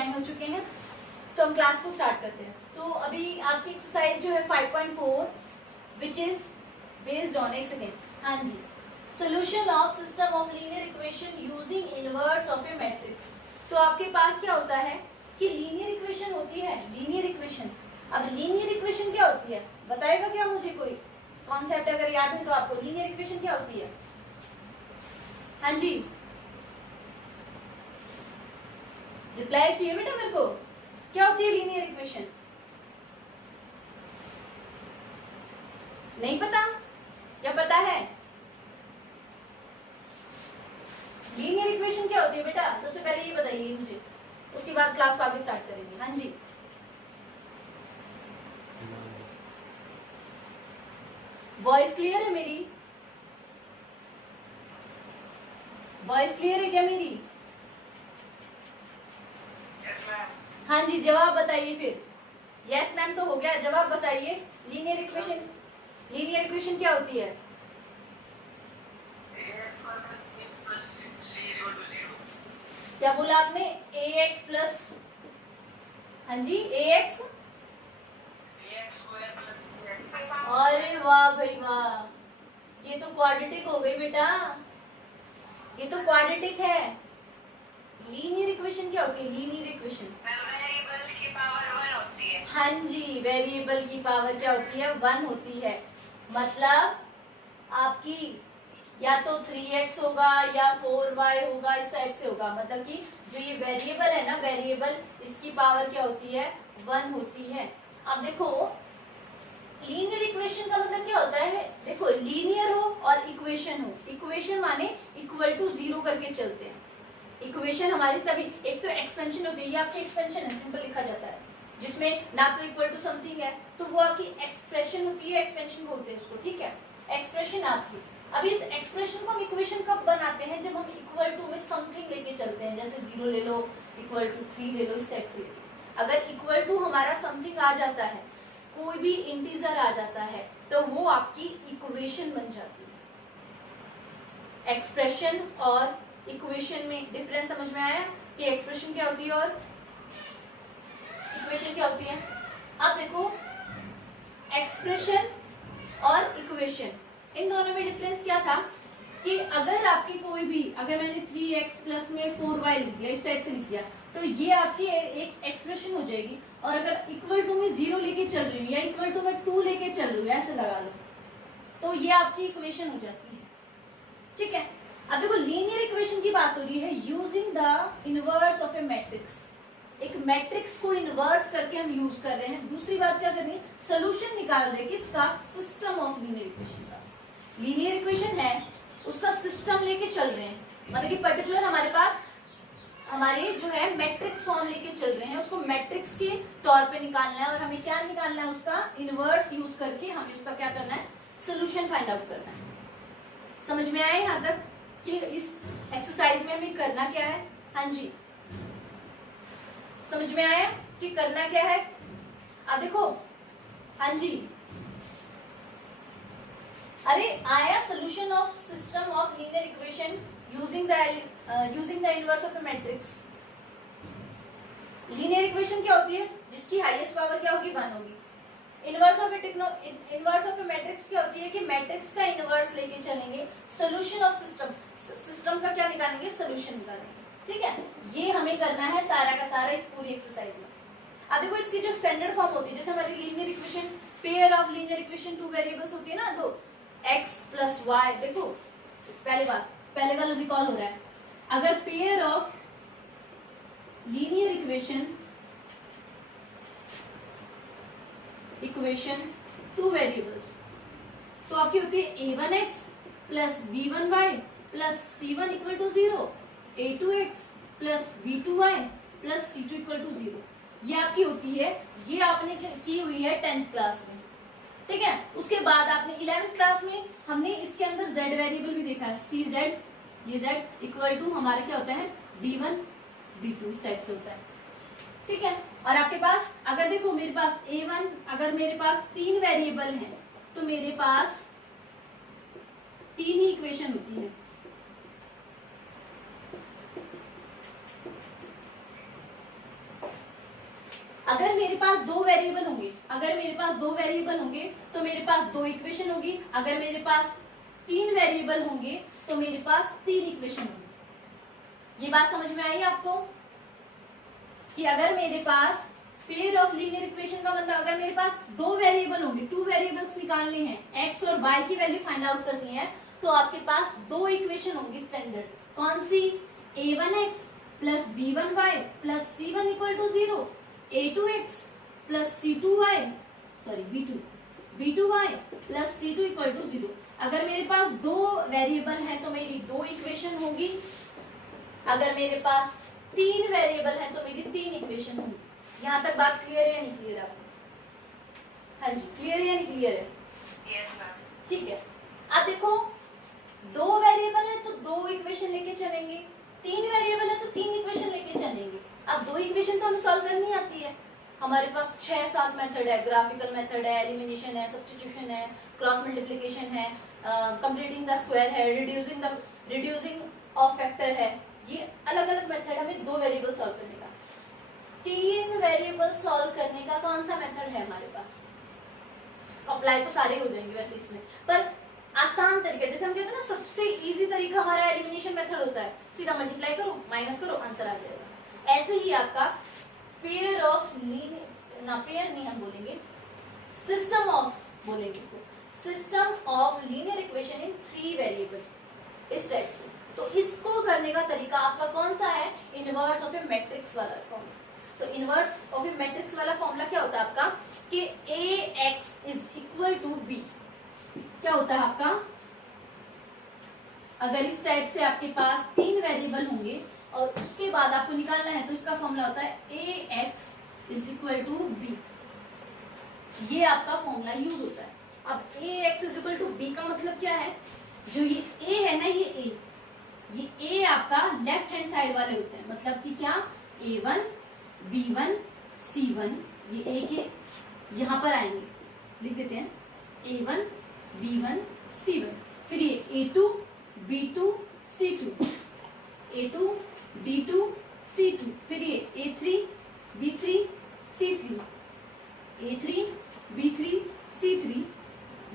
Join हो चुके हैं, तो हम क्लास को स्टार्ट करते हैं। तो अभी आपकी एक्सरसाइज जो है 5.4 विच इज बेस्ड ऑन, एक सेकेंड, हाँ जी, solution of system of linear equation using inverse of a matrix. तो आपके पास क्या होता है कि लीनियर इक्वेशन होती है, लीनियर इक्वेशन। अब लीनियर इक्वेशन क्या होती है बताएगा क्या मुझे कोई? कॉन्सेप्ट अगर याद है तो आपको, लीनियर इक्वेशन क्या होती है? हाँ जी, रिप्लाई चाहिए बेटा मेरे को। क्या होती है लीनियर इक्वेशन? नहीं पता या पता है? लीनियर इक्वेशन क्या होती है बेटा? सबसे पहले ये बताइए मुझे, उसके बाद क्लास को आगे स्टार्ट करेंगे। हाँ जी, वॉइस क्लियर है मेरी? वॉइस क्लियर है क्या मेरी? हाँ जी, जवाब बताइए फिर। यस मैम तो हो गया, जवाब बताइए। लीनियर इक्वेशन, लीनियर इक्वेशन क्या होती है? क्या बोला आपने? ax प्लस, हाँ जी, ax, अरे वाह भाई वाह, ये तो क्वाड्रेटिक हो गई बेटा, ये तो क्वाड्रेटिक है। लीनियर इक्वेशन क्या होती है? लीनियर इक्वेशन वेरिएबल की पावर 1 होती है। हाँ जी, वेरिएबल की पावर क्या होती है? 1 होती है। मतलब आपकी या तो 3x होगा या 4y होगा, इस टाइप से होगा। मतलब कि जो ये वेरिएबल है ना, वेरिएबल, इसकी पावर क्या होती है? 1 होती है। अब देखो लीनियर इक्वेशन का मतलब क्या होता है? देखो लीनियर हो और इक्वेशन हो, इक्वेशन माने इक्वल टू 0 करके चलते हैं। इक्वेशन हमारी तभी, एक तो एक्सपेंशन होती है, ये आपकी एक्सपेंशन है, सिंपल लिखा जाता है, जिसमें ना तो इक्वल टू समथिंग है, तो वो आपकी एक्सप्रेशन होती है, एक्सपेंशन बोलते हैं उसको, ठीक है, एक्सप्रेशन आपकी। अब इस एक्सप्रेशन को हम इक्वेशन कब बनाते हैं? जब हम इक्वल टू में समथिंग लेके चलते हैं, जैसे 0 ले लो, इक्वल टू 3 ले लो, इस टाइप से। अगर इक्वल टू हमारा समथिंग आ जाता है, कोई भी इंटीजर आ जाता है, तो वो आपकी इक्वेशन बन जाती है। एक्सप्रेशन और इक्वेशन में डिफरेंस समझ में आया कि एक्सप्रेशन क्या होती है और इक्वेशन क्या होती है? अब देखो एक्सप्रेशन और इक्वेशन, इन दोनों में डिफरेंस क्या था कि अगर आपकी कोई भी, अगर मैंने 3x प्लस में 4y लिख दिया, इस टाइप से लिख दिया, तो ये आपकी एक एक्सप्रेशन हो जाएगी। और अगर इक्वल टू में 0 लेके चल रही हूँ या इक्वल टू में 2 लेके चल रही हूँ, ऐसे लगा लो, तो ये आपकी इक्वेशन हो जाती है, ठीक है। अब देखो लीनियर इक्वेशन की बात हो रही है using the inverse of a matrix. एक मैट्रिक्स को इनवर्स करके हम यूज कर रहे हैं। दूसरी बात क्या करनी है? सोल्यूशन निकाल रहे हैं, किसका? सिस्टम ऑफ लीनियर इक्वेशन का। लीनियर इक्वेशन है, उसका सिस्टम लेके चल रहे हैं, मतलब कि पर्टिकुलर हमारे पास हमारे जो है मैट्रिक्स फॉर्म लेके चल रहे हैं, उसको मैट्रिक्स के तौर पे निकालना है। और हमें क्या निकालना है? उसका इनवर्स यूज करके हमें उसका क्या करना है? सोल्यूशन फाइंड आउट करना है। समझ में आया यहाँ तक कि इस एक्सरसाइज में हमें करना क्या है? हाँ जी, समझ में आया कि करना क्या है? अब देखो, हाँ जी, अरे आया solution of system of linear equation using the inverse of a matrix. Linear equation क्या होती है? जिसकी हाईएस्ट पावर क्या होगी? 1 होगी। इनवर्स ऑफ ए मैट्रिक्स क्या होती है कि मैट्रिक्स का इनवर्स लेके चलेंगे। सोल्यूशन ऑफ सिस्टम, सिस्टम का क्या निकालेंगे? सोल्यूशन निकालेंगे, ठीक है। ये हमें करना है सारा का सारा इस पूरी एक्सरसाइज में। अब देखो इसकी जो स्टैंडर्ड फॉर्म होती है, जैसे हमारी linear equation, pair of linear equation 2 variables होती है ना, दो x प्लस वाई। देखो पहले वाला रिकॉल हो रहा है। अगर pair of linear equation 2 variables, तो आपकी होती है a1x plus b1y plus c1 equal to 0, a2x plus b2y plus c2 equal to 0। ये आपकी होती है, ये आपने की हुई है 10th क्लास में, ठीक है। उसके बाद आपने 11th क्लास में हमने इसके अंदर z वेरिएबल भी देखा है, cz, ये z इक्वल टू हमारे क्या होता है? d1 d2, इस टाइप से होता है, ठीक है। और आपके पास अगर देखो मेरे पास a1, अगर मेरे पास 3 वेरिएबल हैं तो मेरे पास 3 ही इक्वेशन होती है। अगर मेरे पास दो वेरिएबल होंगे, अगर मेरे पास दो वेरिएबल होंगे तो मेरे पास दो इक्वेशन होगी, अगर मेरे पास तीन वेरिएबल होंगे तो मेरे पास तीन इक्वेशन होंगी। ये बात समझ में आई आपको कि अगर मेरे पास पेयर ऑफ लीनियर इक्वेशन का मतलब अगर मेरे पास दो वेरिएबल होंगे, टू वेरिएबल्स निकालने हैं, एक्स और वाई की वैल्यू फाइंड आउट करनी है, तो आपके पास दो इक्वेशन होंगी स्टैंडर्ड। कौन सी? a1x plus b1y plus c1 equal to 0, a2x plus c2y sorry b2y plus c2 equal to 0। अगर मेरे पास दो वेरिएबल हैं तो मेरी दो इक्वेशन होंगी, अगर मेरे पास तीन वेरिएबल हैं तो मेरी तीन इक्वेशन होंगी। यहां तक बात क्लियर है या नहीं क्लियर आपको? हाँ जी, क्लियर है या नहीं क्लियर है? Yes ma'am. ठीक है, अब देखो दो वेरिएबल है तो दो इक्वेशन लेके चलेंगे, तीन वेरिएबल है तो तीन इक्वेशन लेके चलेंगे। अब दो इक्वेशन तो हमें सॉल्व करनी आती है, हमारे पास 6-7 मेथड है, ग्राफिकल मेथड है, एलिमिनेशन है, सब्स्टिट्यूशन है, क्रॉस मल्टीप्लिकेशन है, कंप्लीटिंग द स्क्वायर है, रिड्यूसिंग ऑफ फैक्टर है। ये अलग अलग मेथड हमें दो वेरिएबल सॉल्व करने का। तीन वेरिएबल सॉल्व करने का कौन सा मेथड है हमारे पास? अप्लाई तो सारे हो जाएंगे वैसे इसमें, पर आसान तरीका, जैसे हम कहते हैं ना सबसे इजी तरीका हमारा एलिमिनेशन मेथड होता है, सीधा मल्टीप्लाई करो, माइनस करो, आंसर आ जाएगा। ऐसे ही आपका पेयर ऑफ ना पेयर नहीं हम बोलेंगे, सिस्टम ऑफ बोलेंगे इसको, system of linear equation in 3 variable, इस टाइप से। तो इसको करने का तरीका आपका कौन सा है? इनवर्स ऑफ ए मैट्रिक्स वाला फॉर्मूला। तो इनवर्स ऑफ ए मैट्रिक्स वाला फॉर्मूला क्या होता है आपका कि ax is equal to b। क्या होता है आपका? अगर इस टाइप से आपके पास तीन वेरिएबल होंगे और उसके बाद आपको निकालना है तो इसका फॉर्मूला होता है ax is equal to b। ये आपका फॉर्मूला यूज होता है। अब ax is equal to b का मतलब क्या है? जो ये a है ना, ये a आपका लेफ्ट हैंड साइड वाले होते हैं, मतलब कि क्या? a1 b1 c1, ये a के यहां पर आएंगे, लिख देते हैं a1 b1 c1, फिर ये a2 b2 c2, a2 b2 c2, फिर ये a3 b3 c3, a3 b3 c3।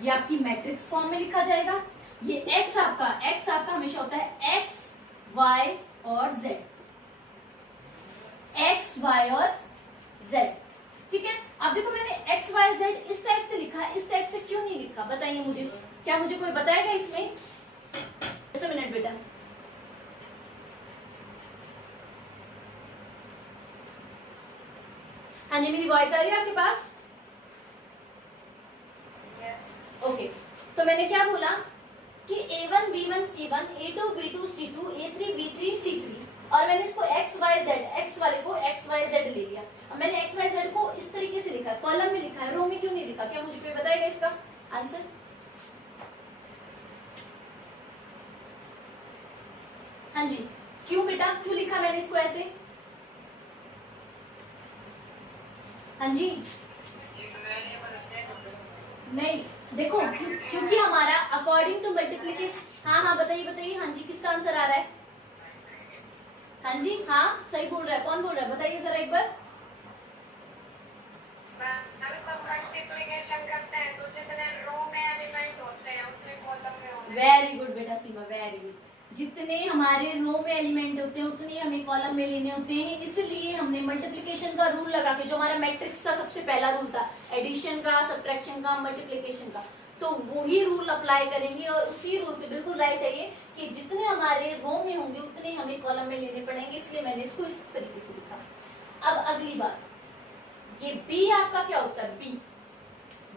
ये आपकी मैट्रिक्स फॉर्म में लिखा जाएगा। ये x आपका हमेशा होता है x y और z, x y और z, ठीक है। अब देखो मैंने x y z इस टाइप से लिखा है, इस टाइप से क्यों नहीं लिखा बताइए मुझे, क्या मुझे कोई बताएगा इसमें? जस्ट अ मिनट बेटा। हाँ जी, मेरी वॉइस आ रही है आपके पास? ओके, तो मैंने क्या बोला कि a1 b1 c1, a2 b2 c2, a3 b3 c3, और मैंने इसको x y z, x वाले को x y z ले लिया। अब मैंने x y z को इस तरीके से लिखा है, कॉलम में लिखा है, रो में क्यों नहीं लिखा? क्या मुझे कोई बताएगा इसका आंसर? हाँ जी, क्यों बेटा, क्यों लिखा मैंने इसको ऐसे? हाँ जी, नहीं देखो क्योंकि हमारा अकॉर्डिंग टू मल्टीप्लीकेशन। हाँ बताइए, हाँ जी, किसका आंसर आ रहा है? हाँ जी, हाँ सही बोल रहा है, कौन बोल रहा है बताइए जरा एक बार। मल्टीप्लिकेशन करते हैं तो जितने रो में एलिमेंट होते हैं उतने कॉलम में होते हैं। वेरी गुड बेटा सीमा, वेरी गुड। जितने हमारे रो में एलिमेंट होते हैं उतने हमें कॉलम में लेने होते हैं, इसलिए हमने मल्टीप्लिकेशन का रूल लगा के, जो हमारा मैट्रिक्स का सबसे पहला रूल था, एडिशन का, सब्ट्रैक्शन का, मल्टीप्लिकेशन का, तो वही रूल अप्लाई करेंगे। और उसी रूल से बिल्कुल राइट है ये कि जितने हमारे रो में होंगे उतने हमें कॉलम में लेने पड़ेंगे, इसलिए मैंने इसको इस तरीके से लिखा। अब अगली बात, ये बी आपका क्या होता है?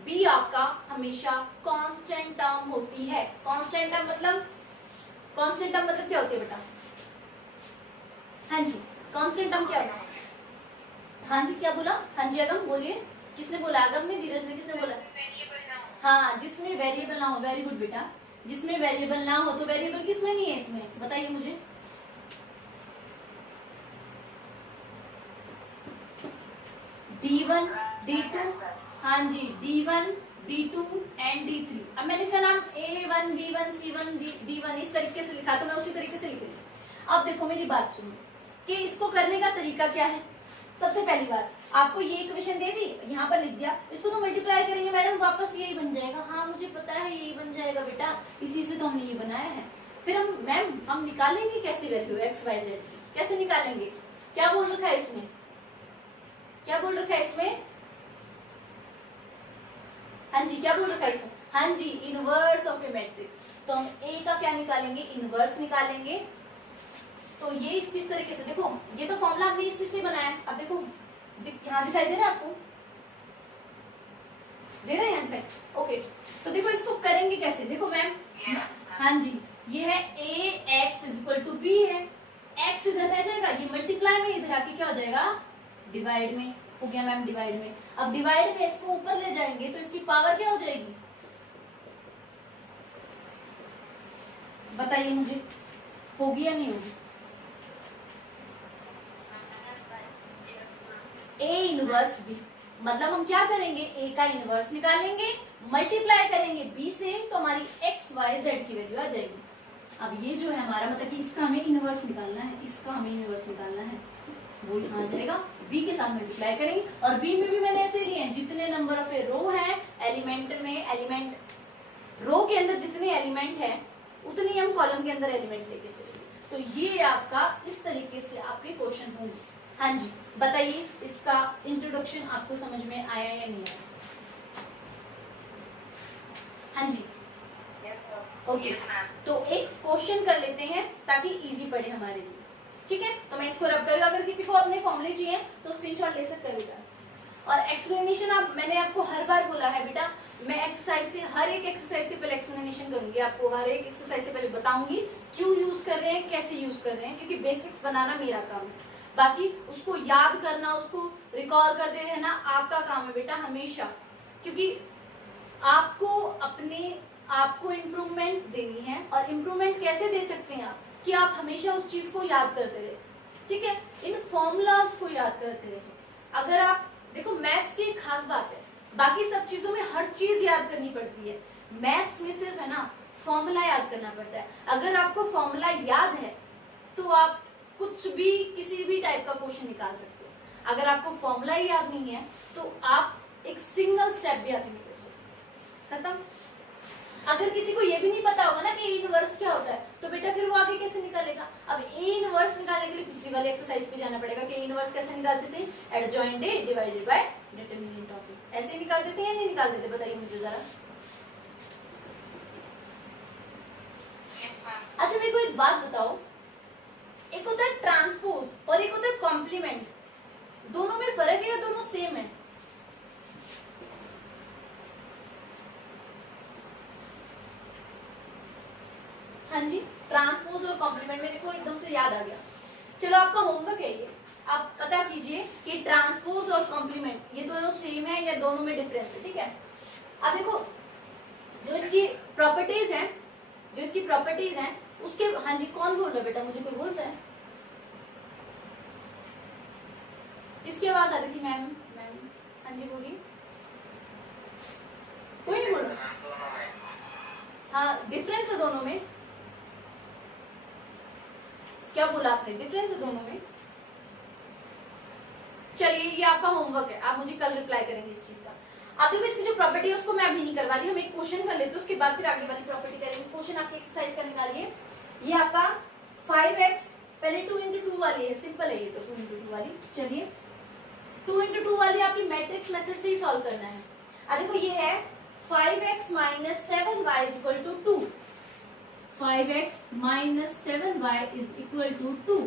बी आपका हमेशा कांस्टेंट टर्म होती है। कांस्टेंट टर्म मतलब क्या होती है बेटा? हाँ जी, कांस्टेंट टर्म क्या होता है? हाँ जी, क्या बोला? हाँ जी अगम बोलिए, किसने बोला? अगम ने, धीरज ने, किसने बोला? हाँ, जिसमें वेरिएबल ना हो। वेरी गुड बेटा, जिसमें वेरिएबल ना हो। तो वेरिएबल किसमें नहीं है इसमें, बताइए मुझे। D1 D2, हाँ जी, D1 D2 एंड D3। अब मैंने इसका नाम A1 B1 C1 D1 इस तरीके से लिखा, तो मैं उसी तरीके से लिख रही हूँ। अब देखो मेरी बात सुनो कि इसको करने का तरीका क्या है। सबसे पहली बार आपको ये इक्वेशन दे दी, यहाँ पर लिख दिया, इसको तो मल्टीप्लाई करेंगे मैडम वापस यही बन जाएगा। हाँ मुझे पता है यही बन जाएगा बेटा, इसी से तो हमने ये बनाया है। फिर हम मैम हम निकालेंगे कैसे वैल्यू एक्स वाई जेड, कैसे निकालेंगे? क्या बोल रखा है इसमें, क्या बोल रखा है इसमें? हाँ जी क्या बोल रखा है इसमें? हाँ जी इनवर्स ऑफ ए मैट्रिक्स। तो हम ए का क्या निकालेंगे? इनवर्स निकालेंगे। तो ये इस तरीके से देखो, ये तो फॉर्मूला हमने इसी से बनाया है। अब देखो यहाँ दिखाई दे रहा है आपको, दे रहा है यहाँ पे? ओके तो देखो इसको करेंगे कैसे, देखो मैम, हाँ जी ये है ए एक्स इक्वल टू बी है, एक्स इधर रह जाएगा, ये मल्टीप्लाई में इधर आके क्या हो जाएगा? डिवाइड में हो गया मैम, डिवाइड में। अब डिवाइड में इसको ऊपर ले जाएंगे तो इसकी पावर क्या हो जाएगी? बताइए मुझे, होगी या नहीं होगी? ए इनवर्स बी, मतलब हम क्या करेंगे? ए का इनवर्स निकालेंगे, मल्टीप्लाई करेंगे बी से, तो हमारी एक्स वाई जेड की वैल्यू आ जाएगी। अब ये जो है हमारा मतलब कि इसका हमें इनवर्स निकालना है, इसका हमें इनवर्स निकालना है, वो यहाँ आ जाएगा, बी के साथ मल्टीप्लाई करेंगे। और बी में भी मैंने ऐसे लिए हैं, जितने नंबर ऑफ ए रो है एलिमेंट में, एलिमेंट रो के अंदर जितने एलिमेंट है उतनी हम कॉलम के अंदर एलिमेंट लेके चलेंगे। तो ये आपका इस तरीके से आपके क्वेश्चन होंगे। हाँ जी बताइए, इसका इंट्रोडक्शन आपको समझ में आया या नहीं आया? हाँ जी ओके तो एक क्वेश्चन कर लेते हैं ताकि इजी पड़े हमारे लिए, ठीक है? तो मैं इसको रब करूंगा, अगर किसी को अपने फॉर्मूले चाहिए तो स्क्रीनशॉट ले सकते हैं। और एक्सप्लेनेशन आप, मैंने आपको हर बार बोला है बेटा, मैं एक्सरसाइज से, हर एक एक्सरसाइज से पहले एक्सप्लेनेशन करूंगी, आपको हर एक एक्सरसाइज से पहले बताऊंगी क्यों यूज कर रहे हैं, कैसे यूज कर रहे हैं, क्योंकि बेसिक्स बनाना मेरा काम है, बाकी उसको याद करना, उसको रिकॉल करते रहना आपका काम है बेटा हमेशा, क्योंकि आपको इम्प्रूवमेंट देनी है। और इम्प्रूवमेंट कैसे दे सकते हैं आप? कि आप हमेशा उस चीज को याद करते रहे, ठीक है? इन फॉर्मूलाज को याद करते रहे। अगर आप देखो, मैथ्स की एक खास बात है, बाकी सब चीजों में हर चीज याद करनी पड़ती है, मैथ्स में सिर्फ है ना फॉर्मूला याद करना पड़ता है। अगर आपको फॉर्मूला याद है तो आप कुछ भी, किसी भी टाइप का क्वेश्चन निकाल सकते हो। अगर आपको फॉर्मूला ही याद नहीं है तो आप एक सिंगल स्टेप भी आगे नहीं कर सकते, खत्म। अगर किसी को ये भी नहीं पता होगा ना कि ए इनवर्स क्या होता है, तो बेटा फिर वो आगे कैसे निकालेगा? अब ए इनवर्स निकालने के लिए पिछली वाली एक्सरसाइज पे जाना पड़ेगा कि ए इनवर्स कैसे निकालते थे? Adjoint A divided by determinant of A, ऐसे निकाल देते हैं या नहीं निकाल देते? बताइए मुझे जरा। अच्छा मेरे को एक बात बताओ, एक होता है ट्रांसपोज और एक होता है कॉम्प्लीमेंट, दोनों में फर्क है या दोनों सेम है? हाँ जी ट्रांसपोज और कॉम्प्लीमेंट, मेरे को एकदम से याद आ गया। चलो आपका होमवर्क है ये, आप पता कीजिए कि ट्रांसपोज और कॉम्प्लीमेंट ये दोनों सेम है या दोनों में डिफरेंस है, ठीक है? अब देखो जो इसकी प्रॉपर्टीज हैं, उसके, हाँ जी कौन बोल रहा है बेटा? मुझे कोई बोल रहा है? किसकी आवाज आ रही थी? मैम हाँ जी बोलिए। कोई नहीं बोल रहा? हाँ डिफरेंस है दोनों में। क्या बोला आपने? डिफरेंस है दोनों में। चलिए ये आपका होमवर्क है, आप मुझे कल रिप्लाई करेंगे इस चीज का। आप देखो इसकी जो प्रॉपर्टी है उसको मैं अभी नहीं करवा रही, हम एक क्वेश्चन कर लेते हैं, उसके बाद फिर आगे वाली प्रॉपर्टी करेंगे। क्वेश्चन आपकी एक्सरसाइज का निकालिए। ये आपका 5x, पहले 2 into 2 वाली है, सिंपल है ये तो 2 into 2 वाली। चलिए 2 into 2 वाली आपकी मैट्रिक्स मेथड से ही सॉल्व करना है। अब देखो ये है 5x minus 7y is equal to 2, 5x minus 7y is equal to 2,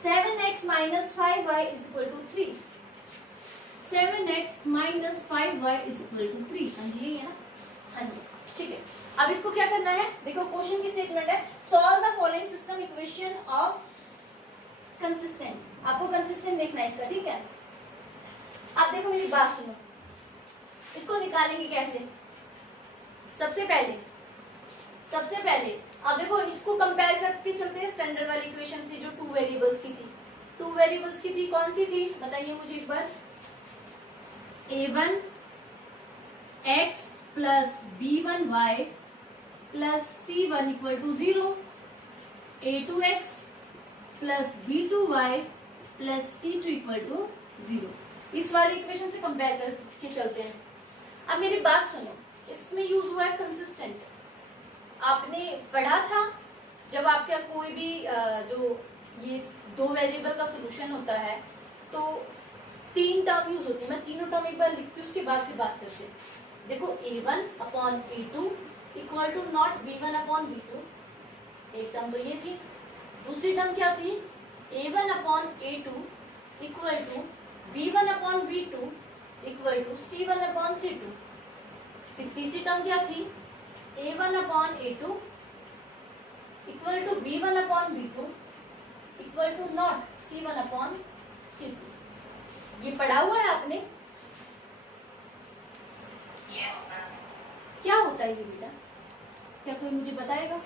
7x minus 5y is equal to 3, 7x minus 5y is equal to 3। हाँ जी यही है ना? हाँ जी ठीक है। अब इसको क्या करना है? देखो क्वेश्चन की स्टेटमेंट है, solve the following system equation of consistent. आपको कंसिस्टेंट देखना है इसका, ठीक है? आप देखो मेरी बात सुनो, इसको निकालेंगे कैसे? सबसे पहले आप देखो इसको कंपेयर करके चलते हैं स्टैंडर्ड वाली इक्वेशन से जो 2 वेरिएबल्स की थी। 2 वेरिएबल्स की थी, कौन सी थी बताइए मुझे एक बार? a1 x plus b1 y plus c1 equal to 0, a2 x plus b2 y plus C2 equal to 0। इस वाली इक्वेशन से कंपेयर करके चलते हैं। अब मेरी बात सुनो, इसमें यूज हुआ है कंसिस्टेंट। आपने पढ़ा था जब आपका कोई भी जो ये दो वेरिएबल का सोल्यूशन होता है तो 3 टर्म यूज होती है। मैं तीनों टर्म एक बार लिखती हूँ, उसके बाद फिर बात करते हैं। देखो a1 upon a2 equal to not b1 upon b2, एक टर्म तो ये थी। दूसरी टर्म क्या थी, a1 upon a2 equal to b1 upon b2 equal to c1 upon c2। फिर तीसरी टर्म क्या थी, a1 upon a2 equal to b1 upon b2 equal to not c1 upon c2। ये पढ़ा हुआ है आपने? Yes, ma'am. क्या होता है ये बेटा, क्या कोई मुझे बताएगा?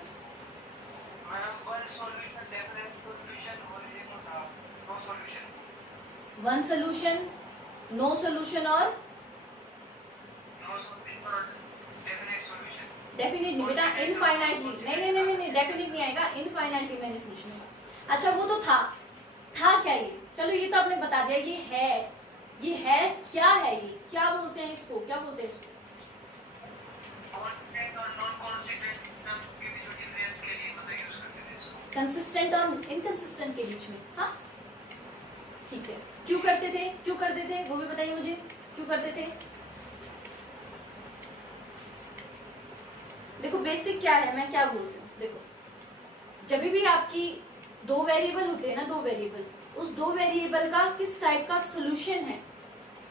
Madam one solution definite solution और ये होता no solution. One solution, no solution और नो सॉल्यूशन और डेफिनेट सॉल्यूशन। डेफिनेट नहीं बेटा, इनफाइनाइटली। नहीं, डेफिनेट नहीं आएगा, इनफाइनाइटली मैंने सोल्यूशन होगा। अच्छा वो तो था क्या ये? चलो ये तो आपने बता दिया, ये है क्या है, ये क्या बोलते हैं इसको, क्या बोलते हैं इसको? कांस्टेंट और नॉन कांस्टेंट टर्म के बीच में डिफरेंस के लिए मतलब यूज करते थे इसको। कंसिस्टेंट और इनकंसिस्टेंट के बीच में। हाँ ठीक है, क्यों करते थे वो भी बताइए मुझे, क्यों करते थे? देखो बेसिक क्या है, मैं क्या बोल रही हूँ। देखो जब भी आपकी दो वेरिएबल होते हैं ना, दो वेरिएबल, उस दो वेरिएबल का किस टाइप का सोल्यूशन है,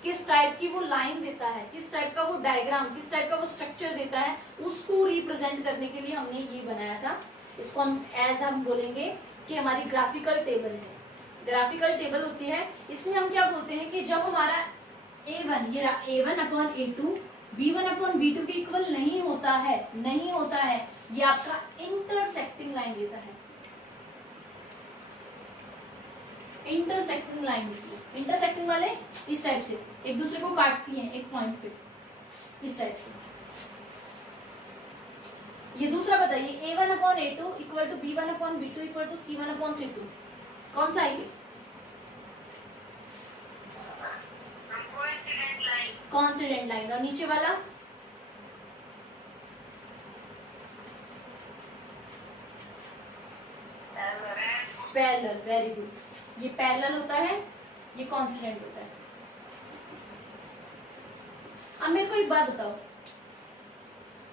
किस टाइप की वो लाइन देता है, किस टाइप का वो डायग्राम, किस टाइप का वो स्ट्रक्चर देता है, उसको रिप्रेजेंट करने के लिए हमने ये बनाया था। इसको हम बोलेंगे कि हमारी ग्राफिकल टेबल है। ग्राफिकल टेबल होती है, इसमें हम क्या बोलते हैं कि जब हमारा a1 ये a1 upon a2 b1 upon b2 के इक्वल नहीं होता है, ये आपका इंटरसेक्टिंग लाइन देता है। इंटरसेक्टिंग लाइन होती है। इंटरसेक्टिंग वाले इस टाइप से एक दूसरे को काटती हैं एक पॉइंट पे, इस टाइप से। ये दूसरा बताइए, a1 upon a2 equal to b1 upon b2 equal to c1 upon c2, कौन सा है ये? Coincident lines. Coincident line. और नीचे वाला पैरेलल। वेरी गुड, ये पैरेलल होता है, ये कॉन्सिडेंट होता है। अब मेरे को एक बात बताओ,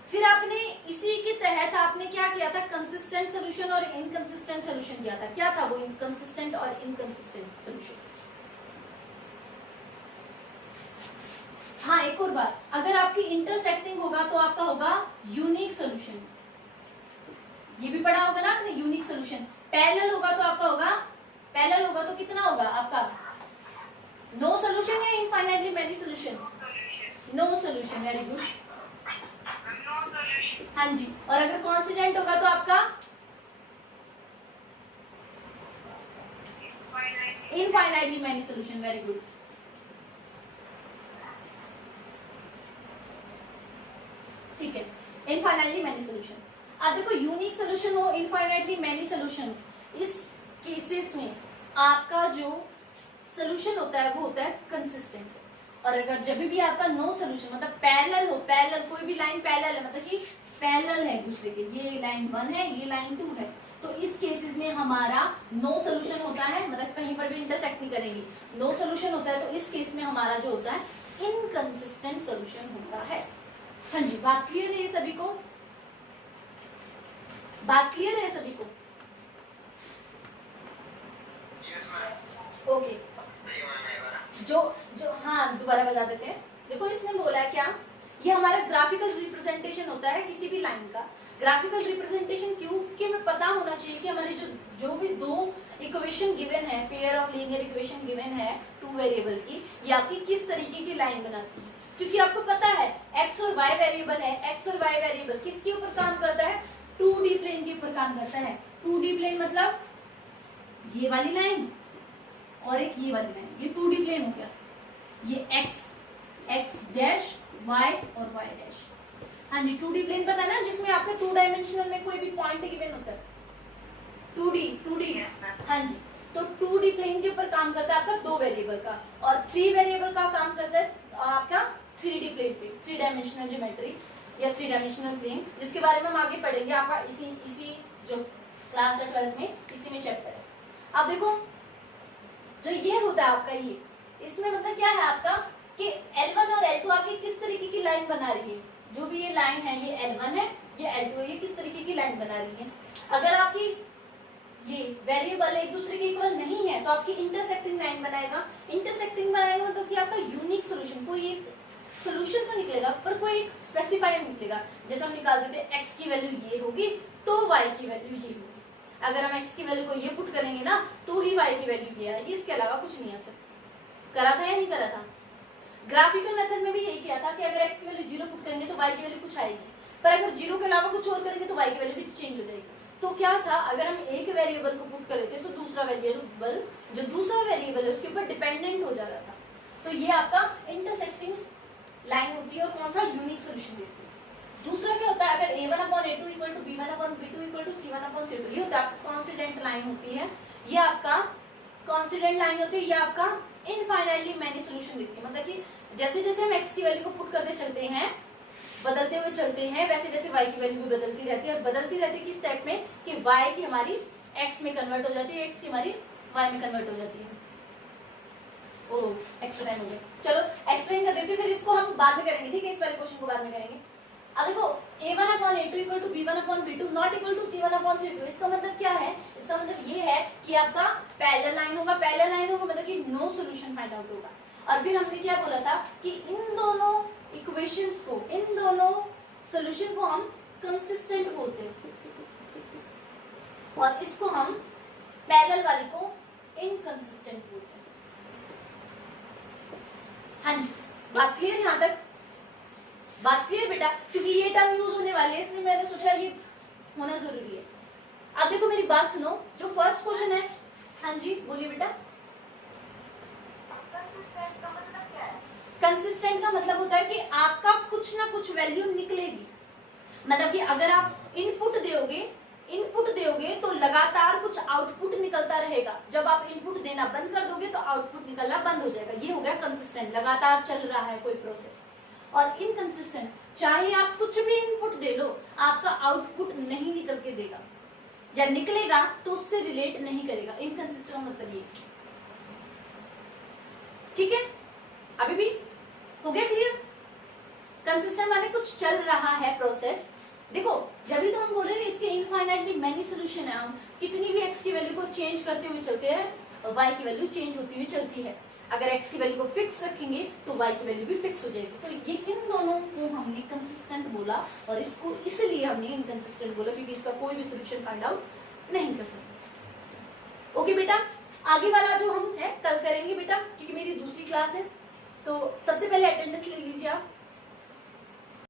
फिर आपने इसी के तहत आपने क्या किया था, कंसिस्टेंट सोल्यूशन और इनकंसिस्टेंट सोल्यूशन किया था। क्या था वो इनकंसिस्टेंट और इनकंसिस्टेंट सोल्यूशन? हाँ एक और बात, अगर आपकी इंटरसेक्टिंग होगा तो आपका होगा यूनिक सोल्यूशन। ये भी पढ़ा होगा ना आपने, यूनिक सोल्यूशन। पैरेलल होगा तो आपका होगा, पैरेलल होगा तो कितना होगा आपका, नो सोल्यूशन या infinitely many solution? No solution. Very good, No solution. हाँ जी। और अगर कॉन्सिडेंट होगा तो आपका Infinite. Infinitely many solution. Very good, ठीक है, इनफाइनाइटली मैनी सोल्यूशन। अब देखो यूनिक सोल्यूशन हो, इनफाइनाइटली मैनी सोल्यूशन, इस केसेस में आपका जो सोल्यूशन होता है वो होता है कंसिस्टेंट। और अगर जब भी आपका नो सोल्यूशन मतलब पैरेलल हो, पैरेलल कोई भी लाइन पैरेलल है मतलब कि पैरेलल है एक दूसरे के, ये लाइन 1 है ये लाइन 2 है, तो इस केसेस में हमारा नो सोल्यूशन होता है, मतलब कहीं पर भी इंटरसेक्ट नहीं करेंगे, नो सोल्यूशन होता है। तो इस केस में हमारा जो होता है इनकंसिस्टेंट सोल्यूशन होता है। हाँ जी, बात क्लियर है ये सभी को? बात क्लियर है सभी को? Yes ma'am. ओके, जो हाँ दोबारा बता देते हैं। देखो इसने बोला है क्या, ये हमारा ग्राफिकल रिप्रेजेंटेशन होता है किसी भी लाइन का। ग्राफिकल रिप्रेजेंटेशन क्यों? क्योंकि हमें पता होना चाहिए कि हमारी जो भी दो इक्वेशन गिवन है, pair of linear equation given है टू वेरिएबल की, ये आपकी किस तरीके की लाइन बनाती है। क्योंकि आपको पता है x और y वेरिएबल है, x और y वेरिएबल किसके ऊपर काम करता है, 2D प्लेन के ऊपर काम करता है। 2D प्लेन मतलब ये वाली लाइन और एक ये वाली लाइन, ये 2D प्लेन हो गया। ये x डैश y और y डैश, हाँ जी 2D प्लेन पता है ना, जिसमें आपका 2 डायमेंशनल में कोई भी पॉइंट गिवन होता है, 2D। हाँ जी, तो 2D प्लेन के ऊपर काम करता है आपका 2 वेरिएबल का, और 3 वेरिएबल का काम करता है आपका 3D प्लेन पे, 3 डायमेंशनल ज्योमेट्री या 3 डायमेंशनल प्लेन, जिसके बारे में हम आगे पढ़ेंगे। आपका इसी जो क्लास है 12th में, इसी में चैप्टर है। अब देखो जो ये होता है आपका, ये इसमें मतलब क्या है आपका कि L1 और L2 आपकी किस तरीके की लाइन बना रही है। जो भी ये लाइन है, ये L1 है, ये L2 है, ये किस तरीके की लाइन बना रही है। अगर आपकी ये वेरिएबल एक दूसरे के इक्वल नहीं है तो आपकी इंटरसेक्टिंग लाइन बनाएगा। इंटरसेक्टिंग बनाएगा मतलब कि आपका यूनिक सोल्यूशन, कोई एक सोल्यूशन तो निकलेगा पर कोई एक स्पेसिफाइड निकलेगा। जैसे हम निकालते थे x की वैल्यू ये होगी तो y की वैल्यू ये होगी। अगर हम x की वैल्यू को ये पुट करेंगे ना तो ही y की वैल्यू ये आएगी, इसके अलावा कुछ नहीं आ सकता। करा था या नहीं करा था? ग्राफिकल मेथड में भी यही किया था कि अगर x की वैल्यू 0 पुट करेंगे तो y की वैल्यू कुछ आएगी, पर अगर 0 के अलावा कुछ और करेंगे तो y की वैल्यू भी चेंज हो जाएगी। तो क्या था, अगर हम एक वेरिएबल को पुट कर लेते तो दूसरा वेरिएबल, जो दूसरा वेरिएबल है उसके ऊपर डिपेंडेंट हो जा रहा था। तो ये आपका इंटरसेक्टिंग लाइन होती है और कौन सा यूनिक सोल्यूशन देती है। दूसरा क्या होता है, अगर a1/a2 equal to b1/b2 equal to c1/c2, ये होता है आपका कॉन्सिडेंट लाइन होती है। ये आपका कॉन्सिडेंट लाइन होती है, ये आपका इनफाइनाइटली मैनी सोल्यूशन देती है। मतलब कि जैसे जैसे हम x की वैल्यू को पुट करते चलते हैं, बदलते हुए चलते हैं, वैसे वैसे y की वैल्यू भी बदलती रहती है। और बदलती रहती है किस टाइप में कि y की हमारी x में कन्वर्ट हो जाती है, x की हमारी y में कन्वर्ट हो जाती है। ओह एक्स्ट्रा टाइम हो गया, चलो एक्सप्लेन कर देती हूँ, फिर इसको हम बाद में करेंगे, ठीक है। इस वाले क्वेश्चन को बाद में करेंगे। अब देखो a1/a2 equal to b1/b2 not equal to c1/c2। इसका मतलब क्या है, इसका मतलब ये है कि आपका पैरेलल लाइन होगा। पैरेलल लाइन होगा मतलब कि नो सॉल्यूशन फाइंड आउट होगा। और फिर हमने क्या बोला था कि इन दोनों इक्वेशंस को, इन दोनों सॉल्यूशन को हम कंसिस्टेंट बोलते हैं और इसको हम पैरेलल वाली को इनकंसिस्टेंट बोलते हैं। हाँ जी, बात क्लियर? यहाँ तक बात क्लियर बेटा? क्योंकि ये टर्म यूज होने वाले हैं इसलिए मैंने सोचा ये होना जरूरी है। अब देखो मेरी बात सुनो, जो फर्स्ट क्वेश्चन है, हाँ जी बोलिए बेटा। कंसिस्टेंट का मतलब होता है कि आपका कुछ ना कुछ वैल्यू निकलेगी। मतलब कि अगर आप इनपुट दोगे तो लगातार कुछ आउटपुट निकलता रहेगा। जब आप इनपुट देना बंद कर दोगे तो आउटपुट निकलना बंद हो जाएगा। ये हो गया कंसिस्टेंट, लगातार चल रहा है कोई प्रोसेस। और इनकंसिस्टेंट, चाहे आप कुछ भी इनपुट दे लो, आपका आउटपुट नहीं निकल के देगा, या निकलेगा तो उससे रिलेट नहीं करेगा। इनकंसिस्टेंट का मतलब ये, ठीक है? अभी भी हो गया क्लियर? कंसिस्टेंट माने कुछ चल रहा है प्रोसेस। देखो जब भी तो हम बोल रहे हैं इसके इनफाइनाइटली मैनी सोल्यूशन है, हम कितनी भी x की वैल्यू को चेंज करते हुए चलते हैं और y की वैल्यू चेंज होती हुई चलती है। अगर x की वैल्यू को फिक्स रखेंगे तो y की वैल्यू भी फिक्स हो जाएगी। तो ये इन दोनों को हमने कंसिस्टेंट बोला और इसको इसलिए हमने इनकंसिस्टेंट बोला क्योंकि इसका कोई भी सोल्यूशन फाइंड आउट नहीं कर सकते। ओके बेटा, आगे वाला जो हम है कल करेंगे बेटा, क्योंकि मेरी दूसरी क्लास है। तो सबसे पहले अटेंडेंस ले लीजिए आप।